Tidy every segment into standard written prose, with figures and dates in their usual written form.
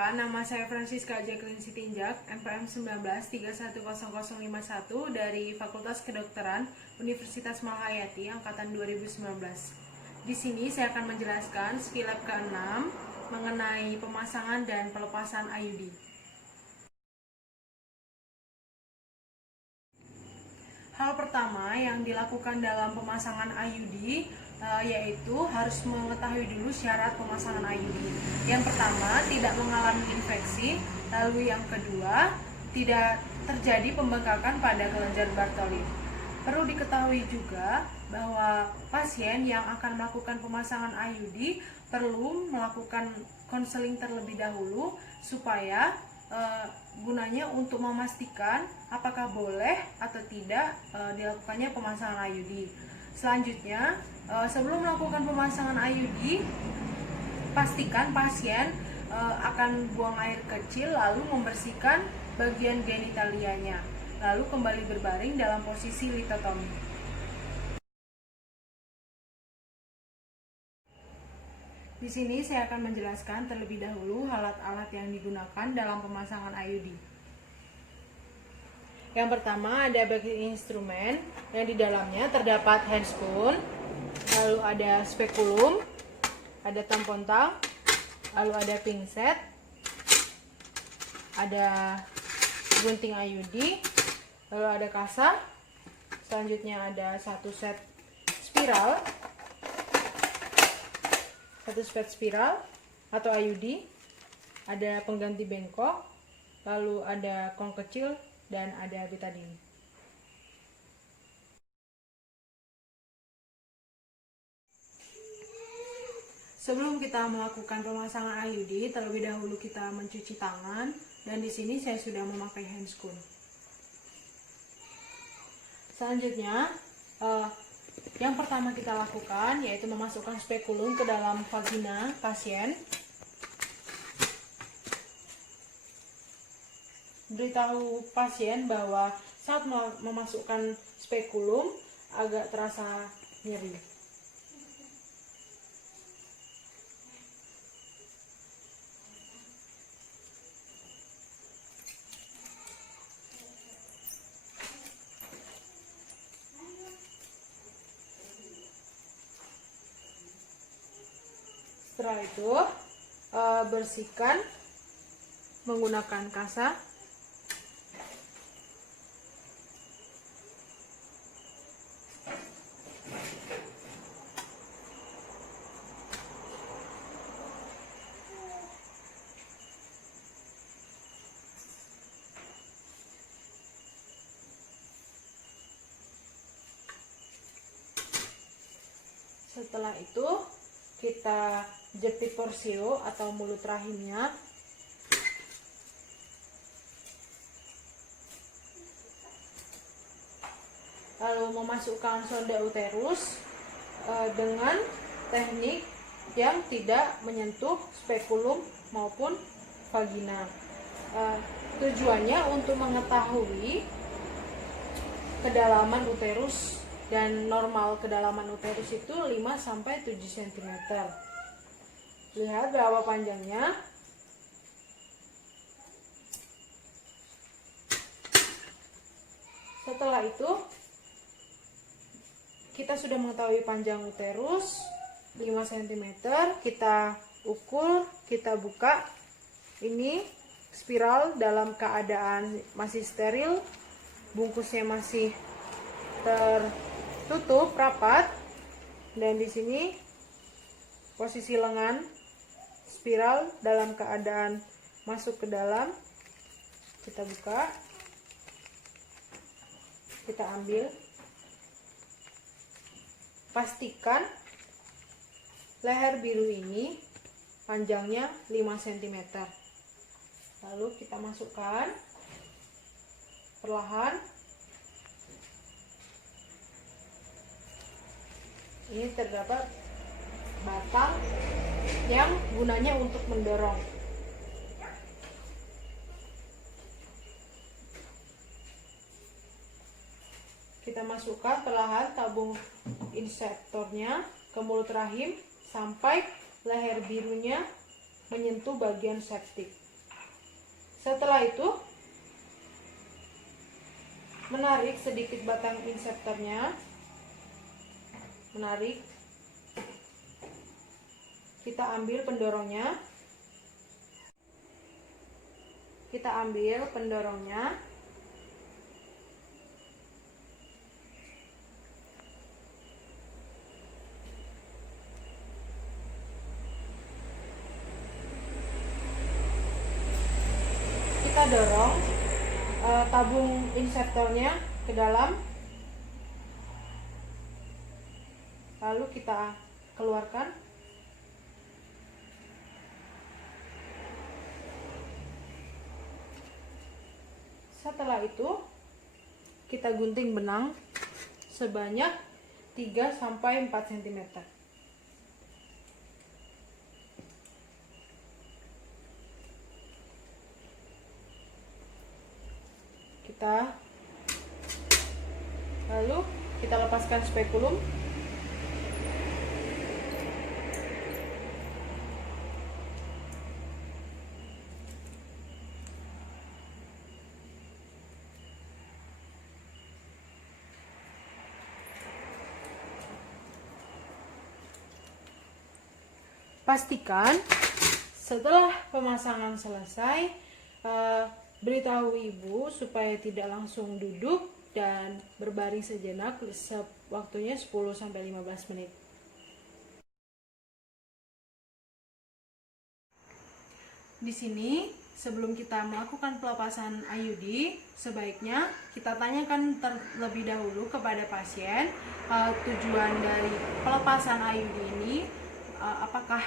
Perkenalkan, nama saya Francisca Jacqueline Sitinjak, NPM 19310051 dari Fakultas Kedokteran Universitas Malahayati, Angkatan 2019. Di sini saya akan menjelaskan skill lab ke-6 mengenai pemasangan dan pelepasan IUD. Hal pertama yang dilakukan dalam pemasangan IUD yaitu harus mengetahui dulu syarat pemasangan IUD. Yang pertama, tidak mengalami infeksi. Lalu yang kedua, tidak terjadi pembengkakan pada kelenjar Bartholin. Perlu diketahui juga bahwa pasien yang akan melakukan pemasangan IUD perlu melakukan konseling terlebih dahulu supaya gunanya untuk memastikan apakah boleh atau tidak dilakukannya pemasangan IUD. Selanjutnya, sebelum melakukan pemasangan IUD, pastikan pasien akan buang air kecil lalu membersihkan bagian genitalianya, lalu kembali berbaring dalam posisi litotomi. Di sini saya akan menjelaskan terlebih dahulu alat-alat yang digunakan dalam pemasangan IUD. Yang pertama ada bagian instrumen yang di dalamnya terdapat handspoon, lalu ada spekulum, ada tampon tang, lalu ada pinset, ada gunting IUD, lalu ada kasa, selanjutnya ada satu set spiral atau IUD, ada pengganti bengkok, lalu ada kong kecil, dan ada betadine. Sebelum kita melakukan pemasangan IUD, terlebih dahulu kita mencuci tangan, dan di sini saya sudah memakai handscoon. Selanjutnya, yang pertama kita lakukan yaitu memasukkan spekulum ke dalam vagina pasien. Beritahu pasien bahwa saat memasukkan spekulum agak terasa nyeri. Setelah itu bersihkan menggunakan kasa. Setelah itu kita jepit porsio atau mulut rahimnya. Lalu memasukkan sonda uterus dengan teknik yang tidak menyentuh spekulum maupun vagina. Tujuannya untuk mengetahui kedalaman uterus, dan normal kedalaman uterus itu 5-7 cm. Lihat berapa panjangnya. Setelah itu kita sudah mengetahui panjang uterus 5 cm, kita ukur, kita buka. Ini spiral dalam keadaan masih steril, bungkusnya masih tertutup rapat, dan di sini posisi lengan spiral dalam keadaan masuk ke dalam. Kita buka, kita ambil, pastikan leher biru ini panjangnya 5 cm. Lalu kita masukkan perlahan. Ini terdapat batang yang gunanya untuk mendorong. Kita masukkan perlahan tabung insertornya ke mulut rahim sampai leher birunya menyentuh bagian septik. Setelah itu menarik sedikit batang inserternya, menarik, kita ambil pendorongnya, kita dorong tabung insertornya ke dalam, lalu kita keluarkan. Setelah itu kita gunting benang sebanyak 3-4 cm. Lalu kita lepaskan spekulum. Pastikan setelah pemasangan selesai, beritahu ibu supaya tidak langsung duduk dan berbaring sejenak, waktunya 10-15 menit. Di sini sebelum kita melakukan pelepasan IUD, sebaiknya kita tanyakan terlebih dahulu kepada pasien tujuan dari pelepasan IUD ini. Apakah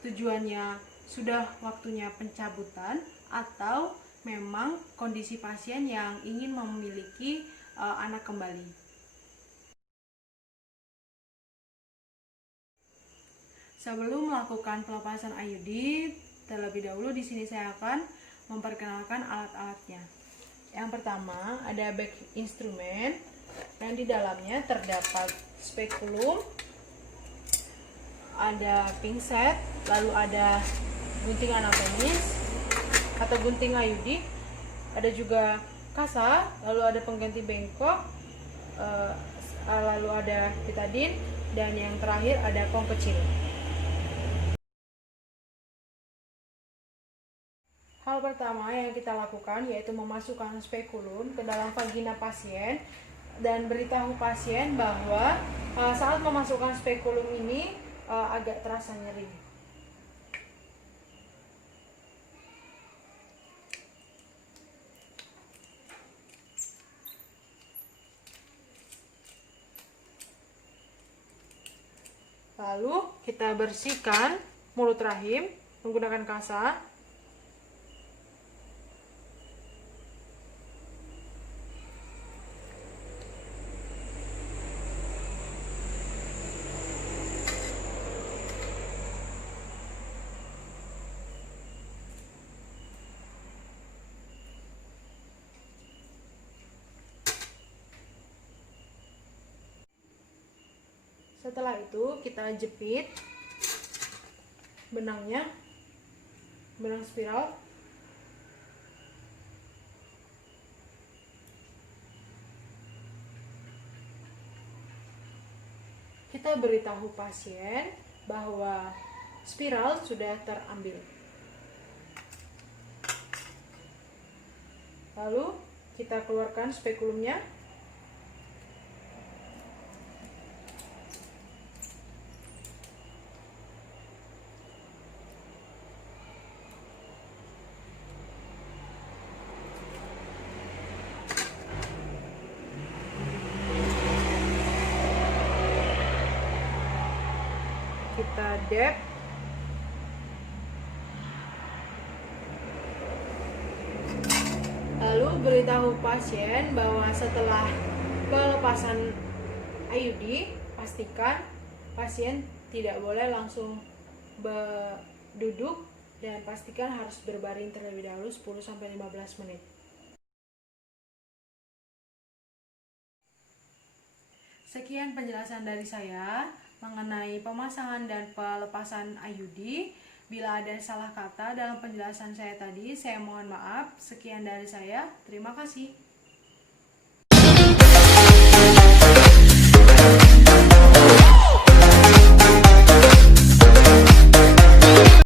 tujuannya sudah waktunya pencabutan atau memang kondisi pasien yang ingin memiliki anak kembali. Sebelum melakukan pelepasan IUD, terlebih dahulu di sini saya akan memperkenalkan alat-alatnya. Yang pertama ada bag instrumen yang di dalamnya terdapat spekulum, ada pinset, lalu ada gunting anatomis atau gunting IUD, ada juga kasa, lalu ada pengganti bengkok, lalu ada betadine, dan yang terakhir ada kong kecil. Hal pertama yang kita lakukan yaitu memasukkan spekulum ke dalam vagina pasien dan beritahu pasien bahwa saat memasukkan spekulum ini agak terasa nyeri. Lalu kita bersihkan mulut rahim menggunakan kasa. Setelah itu kita jepit benangnya, benang spiral. Kita beritahu pasien bahwa spiral sudah terambil. Lalu kita keluarkan spekulumnya. Kita dep. Lalu beritahu pasien bahwa setelah pelepasan IUD, pastikan pasien tidak boleh langsung duduk dan pastikan harus berbaring terlebih dahulu 10-15 menit. Sekian penjelasan dari saya mengenai pemasangan dan pelepasan IUD. Bila ada salah kata dalam penjelasan saya tadi, saya mohon maaf. Sekian dari saya. Terima kasih.